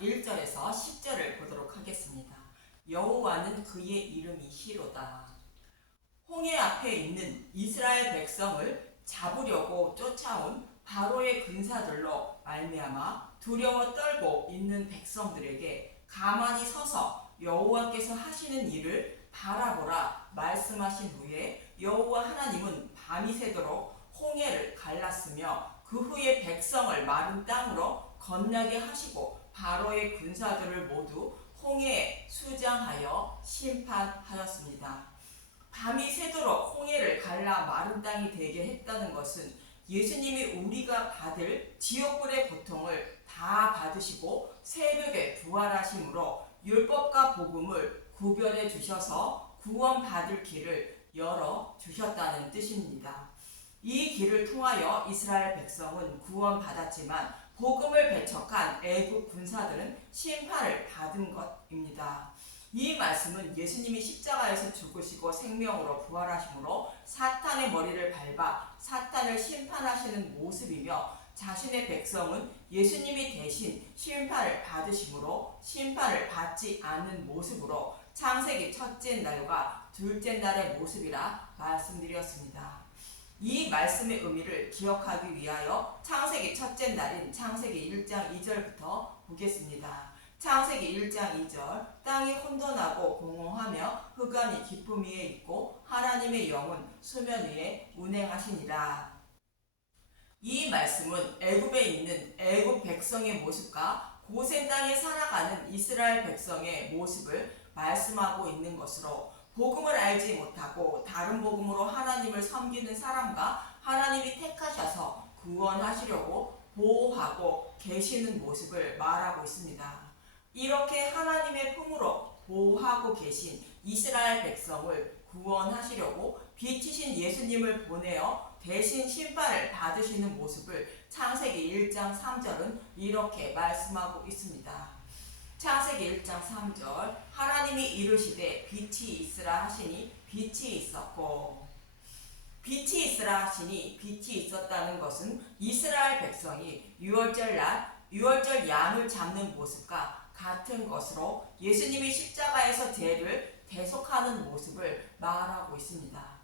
1절에서 10절을 보도록 하겠습니다. 여호와는 그의 이름이 시로다. 홍해 앞에 있는 이스라엘 백성을 잡으려고 쫓아온 바로의 군사들로 말미암아 두려워 떨고 있는 백성들에게 가만히 서서 여호와께서 하시는 일을 바라보라 말씀하신 후에 여호와 하나님은 밤이 새도록 홍해를 갈랐으며 그 후에 백성을 마른 땅으로 건너게 하시고 바로의 군사들을 모두 홍해에 수장하여 심판하였습니다. 밤이 새도록 홍해를 갈라 마른 땅이 되게 했다는 것은 예수님이 우리가 받을 지옥불의 고통을 다 받으시고 새벽에 부활하심으로 율법과 복음을 구별해 주셔서 구원받을 길을 열어 주셨다는 뜻입니다. 이 길을 통하여 이스라엘 백성은 구원받았지만 복음을 배척한 애국 군사들은 심판을 받은 것입니다. 이 말씀은 예수님이 십자가에서 죽으시고 생명으로 부활하심으로 사탄의 머리를 밟아 사탄을 심판하시는 모습이며 자신의 백성은 예수님이 대신 심판을 받으심으로 심판을 받지 않는 모습으로 창세기 첫째 날과 둘째 날의 모습이라 말씀드렸습니다. 이 말씀의 의미를 기억하기 위하여 창세기 첫째 날인 창세기 1장 2절부터 보겠습니다. 창세기 1장 2절 땅이 혼돈하고 공허하며 흑암이 깊음 위에 있고 하나님의 영은 수면 위에 운행하시니라. 이 말씀은 애굽에 있는 애굽 백성의 모습과 고센 땅에 살아가는 이스라엘 백성의 모습을 말씀하고 있는 것으로 복음을 알지 못하고 다른 복음으로 하나님을 섬기는 사람과 하나님이 택하셔서 구원하시려고 보호하고 계시는 모습을 말하고 있습니다. 이렇게 하나님의 품으로 보호하고 계신 이스라엘 백성을 구원하시려고 빛이신 예수님을 보내어 대신 심판을 받으시는 모습을 창세기 1장 3절은 이렇게 말씀하고 있습니다. 창세기 1장 3절 하나님이 이르시되 빛이 있으라 하시니 빛이 있었고, 빛이 있으라 하시니 빛이 있었다는 것은 이스라엘 백성이 유월절 양을 잡는 모습과 같은 것으로 예수님이 십자가에서 죄를 대속하는 모습을 말하고 있습니다.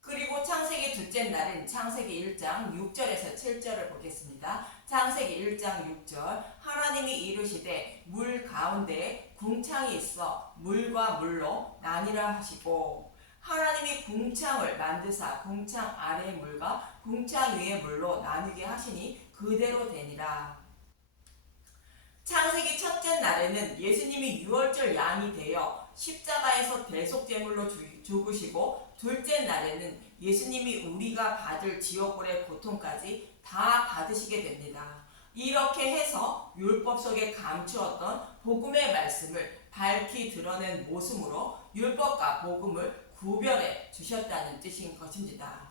그리고 창세기 둘째 날인 창세기 1장 6절에서 7절을 보겠습니다. 창세기 1장 6절 하나님이 이르시되 물 가운데에 궁창이 있어 물과 물로 나뉘라 하시고, 하나님이 궁창을 만드사 궁창 아래의 물과 궁창 위의 물로 나누게 하시니 그대로 되니라. 창세기 첫째 날에는 예수님이 유월절 양이 되어 십자가에서 대속제물로 죽으시고, 둘째 날에는 예수님이 우리가 받을 지옥불의 고통까지 다 받으시게 됩니다. 이렇게 해서 율법 속에 감추었던 복음의 말씀을 밝히 드러낸 모습으로 율법과 복음을 구별해 주셨다는 뜻인 것입니다.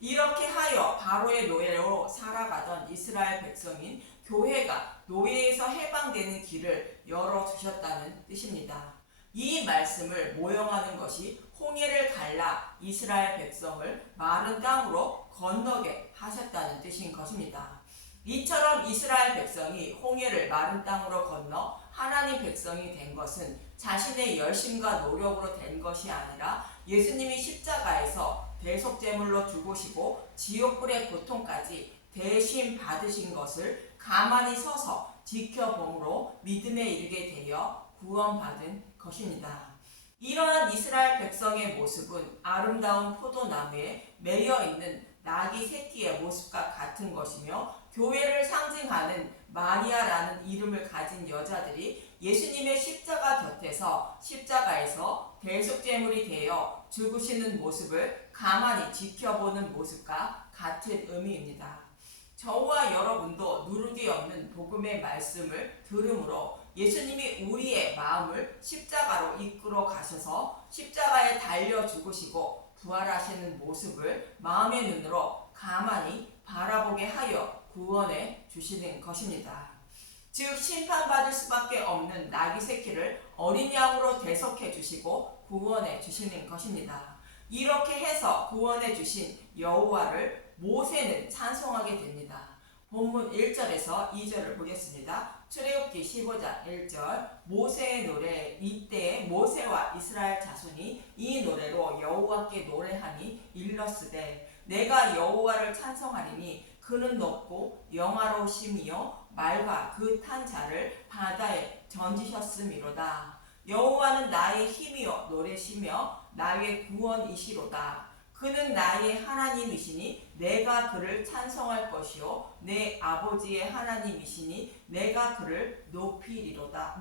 이렇게 하여 바로의 노예로 살아가던 이스라엘 백성인 교회가 노예에서 해방되는 길을 열어주셨다는 뜻입니다. 이 말씀을 모형하는 것이 홍해를 갈라 이스라엘 백성을 마른 땅으로 건너게 하셨다는 뜻인 것입니다. 이처럼 이스라엘 백성이 홍해를 마른 땅으로 건너 하나님 백성이 된 것은 자신의 열심과 노력으로 된 것이 아니라 예수님이 십자가에서 대속제물로 죽으시고 지옥불의 고통까지 대신 받으신 것을 가만히 서서 지켜봄으로 믿음에 이르게 되어 구원받은 것입니다. 이러한 이스라엘 백성의 모습은 아름다운 포도나무에 매여 있는 나귀 새끼의 모습과 같은 것이며, 교회를 상징하는 마리아라는 이름을 가진 여자들이 예수님의 십자가 곁에서 십자가에서 대속제물이 되어 죽으시는 모습을 가만히 지켜보는 모습과 같은 의미입니다. 저와 여러분도 누르디 없는 복음의 말씀을 들음으로 예수님이 우리의 마음을 십자가로 이끌어 가셔서 십자가에 달려 죽으시고 부활하시는 모습을 마음의 눈으로 가만히 바라보게 하여 구원해 주시는 것입니다. 즉 심판받을 수밖에 없는 나귀 새끼를 어린 양으로 대속해 주시고 구원해 주시는 것입니다. 이렇게 해서 구원해 주신 여호와를 모세는 찬송하게 됩니다. 본문 1절에서 2절을 보겠습니다. 출애굽기 15장 1절 모세의 노래. 이때에 모세와 이스라엘 자손이 이 노래로 여호와께 노래하니 일렀으되 내가 여호와를 찬송하리니 그는 높고 영화로우심이요 말과 그 탄 자를 바다에 던지셨음이로다. 여호와는 나의 힘이요 노래시며 나의 구원이시로다. 그는 나의 하나님이시니 내가 그를 찬송할 것이요 내 아버지의 하나님이시니 내가 그를 높이리로다.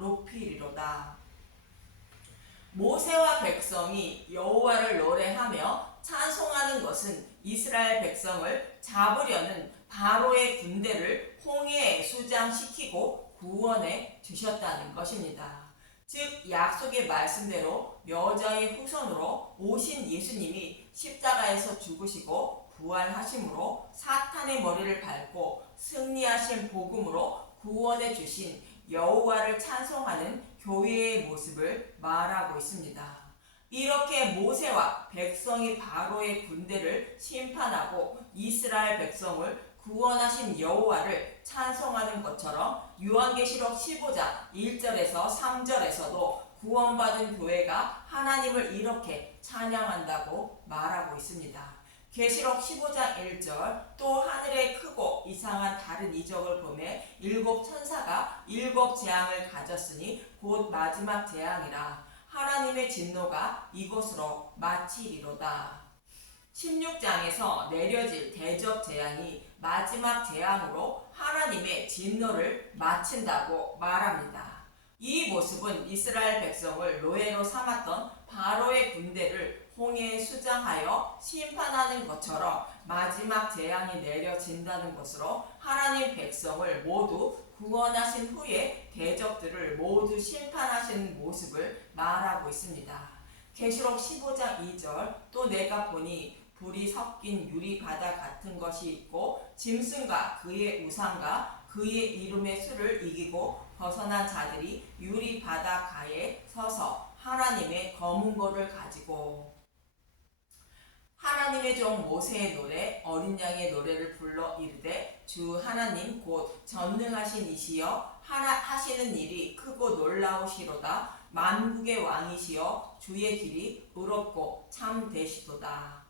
모세와 백성이 여호와를 노래하며 찬송하는 것은 이스라엘 백성을 잡으려는 바로의 군대를 홍해에 수장시키고 구원해 주셨다는 것입니다. 즉 약속의 말씀대로 여자의 후손으로 오신 예수님이 십자가에서 죽으시고 부활하심으로 사탄의 머리를 밟고 승리하신 복음으로 구원해 주신 여호와를 찬송하는 교회의 모습을 말하고 있습니다. 이렇게 모세와 백성이 바로의 군대를 심판하고 이스라엘 백성을 구원하신 여호와를 찬송하는 것처럼 요한계시록 15장 1절에서 3절에서도 구원받은 교회가 하나님을 이렇게 찬양한다고 말하고 있습니다. 계시록 15장 1절 또 하늘에 크고 이상한 다른 이적을 보매 일곱 천사가 일곱 재앙을 가졌으니 곧 마지막 재앙이라. 하나님의 진노가 이곳으로 마치리로다. 16장에서 내려질 대접 재앙이 마지막 재앙으로 하나님의 진노를 마친다고 말합니다. 이 모습은 이스라엘 백성을 노예로 삼았던 바로의 군대를 홍해에 수장하여 심판하는 것처럼 마지막 재앙이 내려진다는 것으로 하나님 백성을 모두 구원하신 후에 대적들을 모두 심판하시는 모습을 말하고 있습니다. 계시록 15장 2절 또 내가 보니 불이 섞인 유리바다 같은 것이 있고 짐승과 그의 우상과 그의 이름의 수를 이기고 벗어난 자들이 유리바다 가에 서서 하나님의 검은 돌을 가지고 하나님의 종 모세의 노래 어린 양의 노래를 불러 이르되 주 하나님 곧 전능하신 이시여 하시는 일이 크고 놀라우시로다. 만국의 왕이시여 주의 길이 의롭고 참되시도다.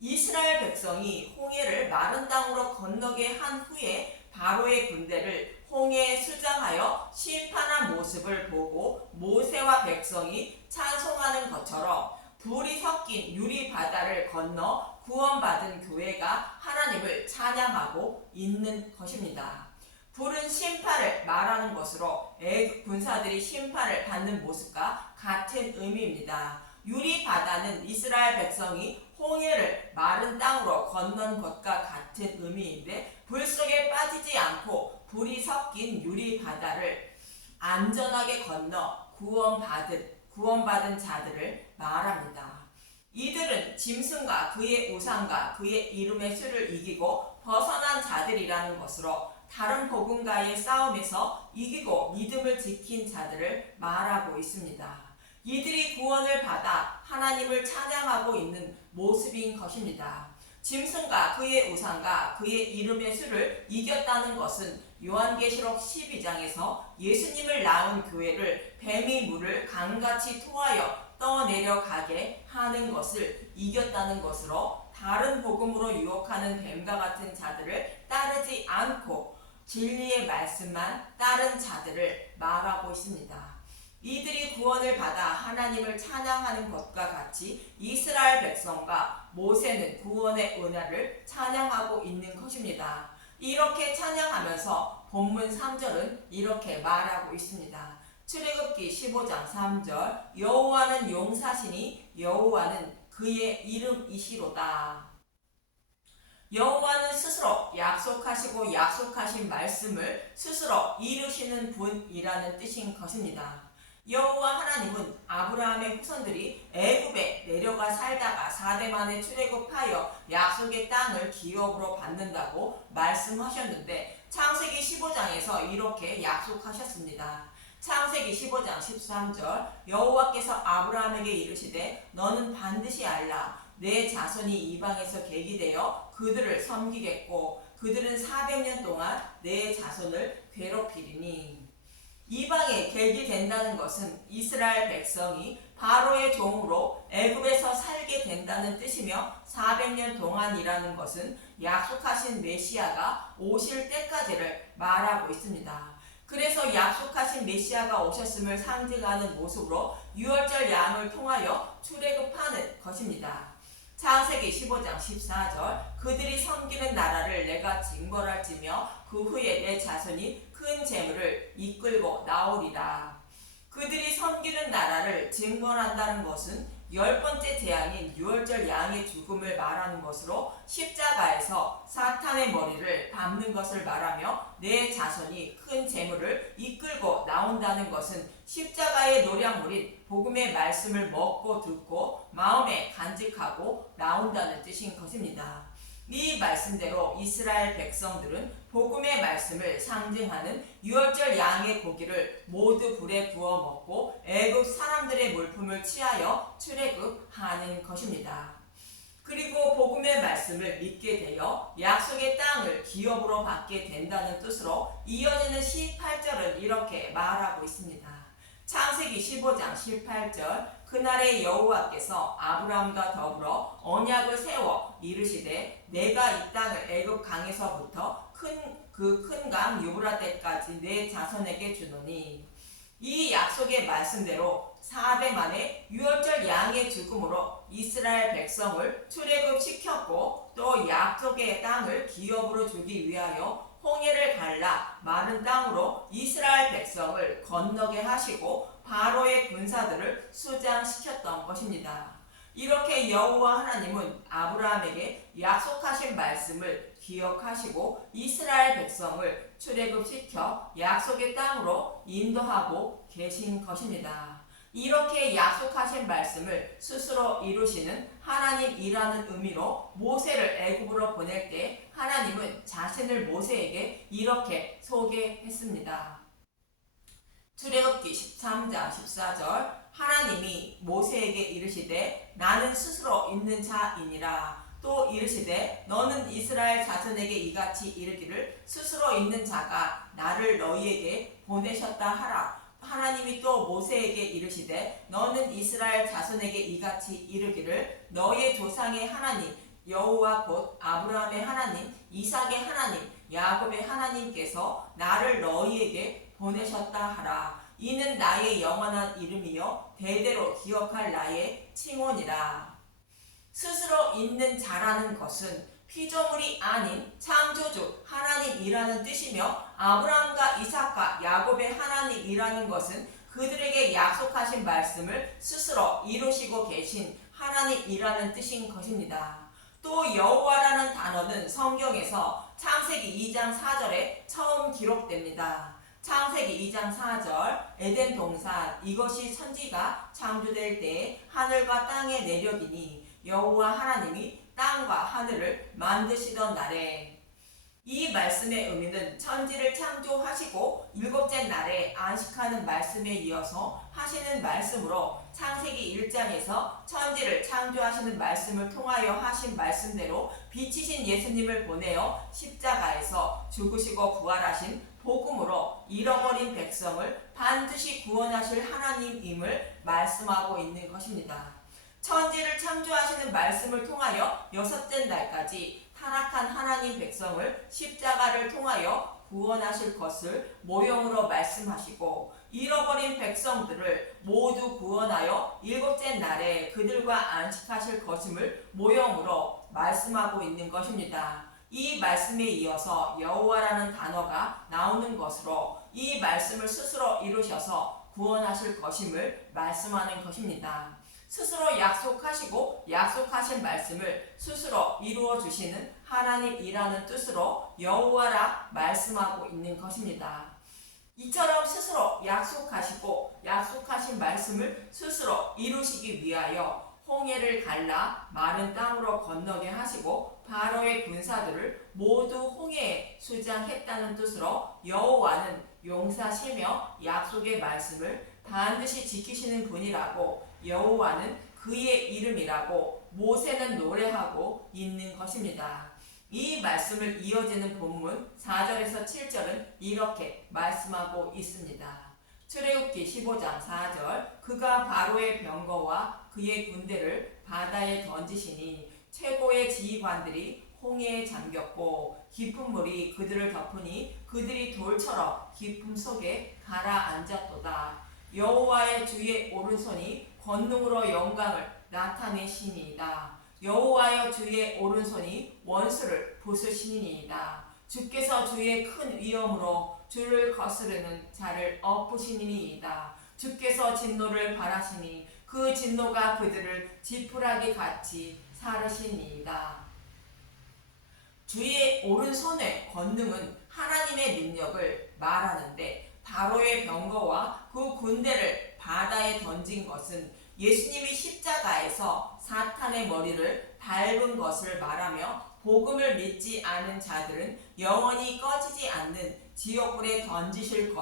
이스라엘 백성이 홍해를 마른 땅으로 건너게 한 후에 바로의 군대를 홍해에 수장하여 심판한 모습을 보고 모세와 백성이 찬송하는 것처럼 불이 섞인 유리 바다를 건너 구원받은 교회가 하나님을 찬양하고 있는 것입니다. 불은 심판을 말하는 것으로 애국 군사들이 심판을 받는 모습과 같은 의미입니다. 유리 바다는 이스라엘 백성이 홍해를 마른 땅으로 건넌 것과 같은 의미인데 불 속에 빠지지 않고 불이 섞인 유리 바다를 안전하게 건너 구원받은 자들을 말합니다. 이들은 짐승과 그의 우상과 그의 이름의 수를 이기고 벗어난 자들이라는 것으로 다른 복음과의 싸움에서 이기고 믿음을 지킨 자들을 말하고 있습니다. 이들이 구원을 받아 하나님을 찬양하고 있는 모습인 것입니다. 짐승과 그의 우상과 그의 이름의 수를 이겼다는 것은 요한계시록 12장에서 예수님을 낳은 교회를 뱀이 물을 강같이 토하여 떠내려가게 하는 것을 이겼다는 것으로 다른 복음으로 유혹하는 뱀과 같은 자들을 따르지 않고 진리의 말씀만 따른 자들을 말하고 있습니다. 이들이 구원을 받아 하나님을 찬양하는 것과 같이 이스라엘 백성과 모세는 구원의 은혜를 찬양하고 있는 것입니다. 이렇게 찬양하면서 본문 3절은 이렇게 말하고 있습니다. 출애굽기 15장 3절 여호와는 용사시니 여호와는 그의 이름이시로다. 여호와는 스스로 약속하시고 약속하신 말씀을 스스로 이루시는 분이라는 뜻인 것입니다. 여호와 하나님은 아브라함의 후손들이 애굽에 내려가 살다가 4대 만에 출애굽하여 약속의 땅을 기업으로 받는다고 말씀하셨는데 창세기 15장에서 이렇게 약속하셨습니다. 창세기 15장 13절 여호와께서 아브라함에게 이르시되 너는 반드시 알라 내 자손이 이방에서 계기되어 그들을 섬기겠고 그들은 400년 동안 내 자손을 괴롭히리니. 이방에 계기된다는 것은 이스라엘 백성이 바로의 종으로 애굽에서 살게 된다는 뜻이며 400년 동안이라는 것은 약속하신 메시아가 오실 때까지를 말하고 있습니다. 그래서 약속하신 메시아가 오셨음을 상징하는 모습으로 유월절 양을 통하여 출애굽하는 것입니다. 창세기 15장 14절 그들이 섬기는 나라를 내가 징벌할지며 그 후에 내 자손이 큰 재물을 이끌고 나오리라. 그들이 섬기는 나라를 징벌한다는 것은 10번째 재앙인 유월절 양의 죽음을 말하는 것으로 십자가에서 사탄의 머리를 밟는 것을 말하며 내 자손이 큰 재물을 이끌고 나온다는 것은 십자가의 노량물인 복음의 말씀을 먹고 듣고 마음에 간직하고 나온다는 뜻인 것입니다. 이 말씀대로 이스라엘 백성들은 복음의 말씀을 상징하는 유월절 양의 고기를 모두 불에 구워 먹고 애굽 사람들의 물품을 취하여 출애굽하는 것입니다. 그리고 복음의 말씀을 믿게 되어 약속의 땅을 기업으로 받게 된다는 뜻으로 이어지는 18절은 이렇게 말하고 있습니다. 창세기 15장 18절 그날에 여호와께서 아브라함과 더불어 언약을 세워 이르시되 내가 이 땅을 애굽 강에서부터 그 큰 강 유브라데까지 내 자손에게 주노니. 이 약속의 말씀대로 4대 만에 유월절 양의 죽음으로 이스라엘 백성을 출애굽시켰고 또 약속의 땅을 기업으로 주기 위하여 홍해를 갈라 마른 땅으로 이스라엘 백성을 건너게 하시고 바로의 군사들을 수장시켰던 것입니다. 이렇게 여호와 하나님은 아브라함에게 약속하신 말씀을 기억하시고 이스라엘 백성을 출애굽시켜 약속의 땅으로 인도하고 계신 것입니다. 이렇게 약속하신 말씀을 스스로 이루시는 하나님이라는 의미로 모세를 애굽으로 보낼 때 하나님은 자신을 모세에게 이렇게 소개했습니다. 출애굽기 13장 14절 하나님이 모세에게 이르시되 나는 스스로 있는 자이니라. 또 이르시되 너는 이스라엘 자손에게 이같이 이르기를 스스로 있는 자가 나를 너희에게 보내셨다 하라. 하나님이 또 모세에게 이르시되 너는 이스라엘 자손에게 이같이 이르기를 너의 조상의 하나님 여호와 곧 아브라함의 하나님 이삭의 하나님 야곱의 하나님께서 나를 너희에게 보내셨다 하라. 이는 나의 영원한 이름이요 대대로 기억할 나의 칭혼이라. 스스로 있는 자라는 것은 피조물이 아닌 창조주 하나님이라는 뜻이며 아브라함과 이삭과 야곱의 하나님이라는 것은 그들에게 약속하신 말씀을 스스로 이루시고 계신 하나님이라는 뜻인 것입니다. 또 여호와라는 단어는 성경에서 창세기 2장 4절에 처음 기록됩니다. 창세기 2장 4절 에덴 동산 이것이 천지가 창조될 때에 하늘과 땅의 내력이니 여호와 하나님이 땅과 하늘을 만드시던 날에. 이 말씀의 의미는 천지를 창조하시고 일곱째 날에 안식하는 말씀에 이어서 하시는 말씀으로 창세기 1장에서 천지를 창조하시는 말씀을 통하여 하신 말씀대로 빛이신 예수님을 보내어 십자가에서 죽으시고 부활하신 복음으로 잃어버린 백성을 반드시 구원하실 하나님임을 말씀하고 있는 것입니다. 천지를 창조하시는 말씀을 통하여 여섯째 날까지 타락한 하나님 백성을 십자가를 통하여 구원하실 것을 모형으로 말씀하시고 잃어버린 백성들을 모두 구원하여 일곱째 날에 그들과 안식하실 것임을 모형으로 말씀하고 있는 것입니다. 이 말씀에 이어서 여호와라는 단어가 나오는 것으로 이 말씀을 스스로 이루셔서 구원하실 것임을 말씀하는 것입니다. 스스로 약속하시고 약속하신 말씀을 스스로 이루어 주시는 하나님이라는 뜻으로 여호와라 말씀하고 있는 것입니다. 이처럼 스스로 약속하시고 약속하신 말씀을 스스로 이루시기 위하여 홍해를 갈라 마른 땅으로 건너게 하시고 바로의 군사들을 모두 홍해에 수장했다는 뜻으로 여호와는 용사시며 약속의 말씀을 반드시 지키시는 분이라고 여호와는 그의 이름이라고 모세는 노래하고 있는 것입니다. 이 말씀을 이어지는 본문 4절에서 7절은 이렇게 말씀하고 있습니다. 출애굽기 15장 4절 그가 바로의 병거와 그의 군대를 바다에 던지시니 최고의 지휘관들이 홍해에 잠겼고 깊은 물이 그들을 덮으니 그들이 돌처럼 깊음 속에 가라앉았도다. 여호와의 주의 오른손이 권능으로 영광을 나타내시니이다. 여호와여 주의 오른손이 원수를 부수시니이다. 주께서 주의 큰 위엄으로 주를 거스르는 자를 엎으시니이다. 주께서 진노를 바라시니 그 진노가 그들을 지푸라기 같이 사르시니이다. 주의 오른손의 권능은 하나님의 능력을 말하는데 바로의 병거와 그 군대를 바다에 던진 것은 예수님이 십자가에서 사탄의 머리를 밟은 것을 말하며 복음을 믿지 않은 자들은 영원히 꺼지지 않는 지옥불에 던지실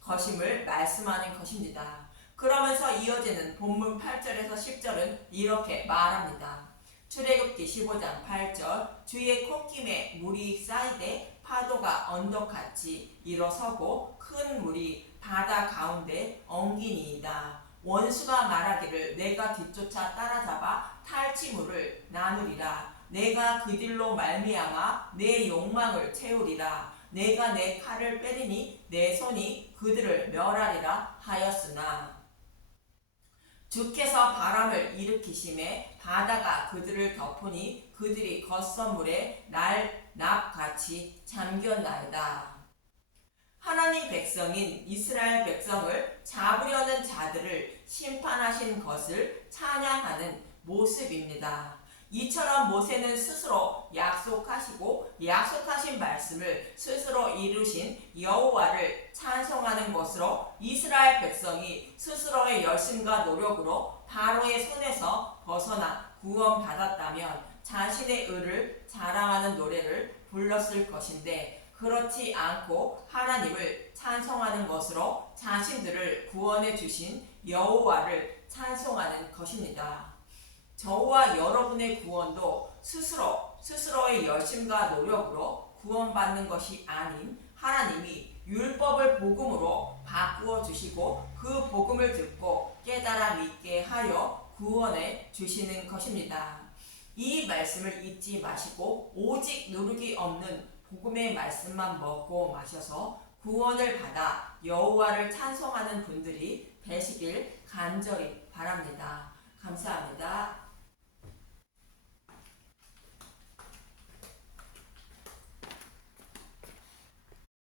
것임을 말씀하는 것입니다. 그러면서 이어지는 본문 8절에서 10절은 이렇게 말합니다. 출애굽기 15장 8절 주의 콧김에 물이 쌓이되 파도가 언덕같이 일어서고 큰 물이 바다 가운데 엉기니이다. 원수가 말하기를 내가 뒤쫓아 따라잡아 탈취물을 나누리라. 내가 그들로 말미암아 내 욕망을 채우리라. 내가 내 칼을 빼리니 내 손이 그들을 멸하리라 하였으나 주께서 바람을 일으키심에 바다가 그들을 덮으니 그들이 겉선물에 납같이 잠겼나이다. 하나님 백성인 이스라엘 백성을 잡으려는 자들을 심판하신 것을 찬양하는 모습입니다. 이처럼 모세는 스스로 약속하시고 약속하신 말씀을 스스로 이루신 여호와를 찬송하는 것으로 이스라엘 백성이 스스로의 열심과 노력으로 바로의 손에서 벗어나 구원받았다면 자신의 의를 자랑하는 노래를 불렀을 것인데 그렇지 않고 하나님을 찬송하는 것으로 자신들을 구원해 주신 여호와를 찬송하는 것입니다. 저와 여러분의 구원도 스스로의 열심과 노력으로 구원받는 것이 아닌 하나님이 율법을 복음으로 바꾸어 주시고 그 복음을 듣고 깨달아 믿게 하여 구원해 주시는 것입니다. 이 말씀을 잊지 마시고 오직 누룩이 없는 복음의 말씀만 먹고 마셔서 구원을 받아 여호와를 찬송하는 분들이 되시길 간절히 바랍니다. 감사합니다.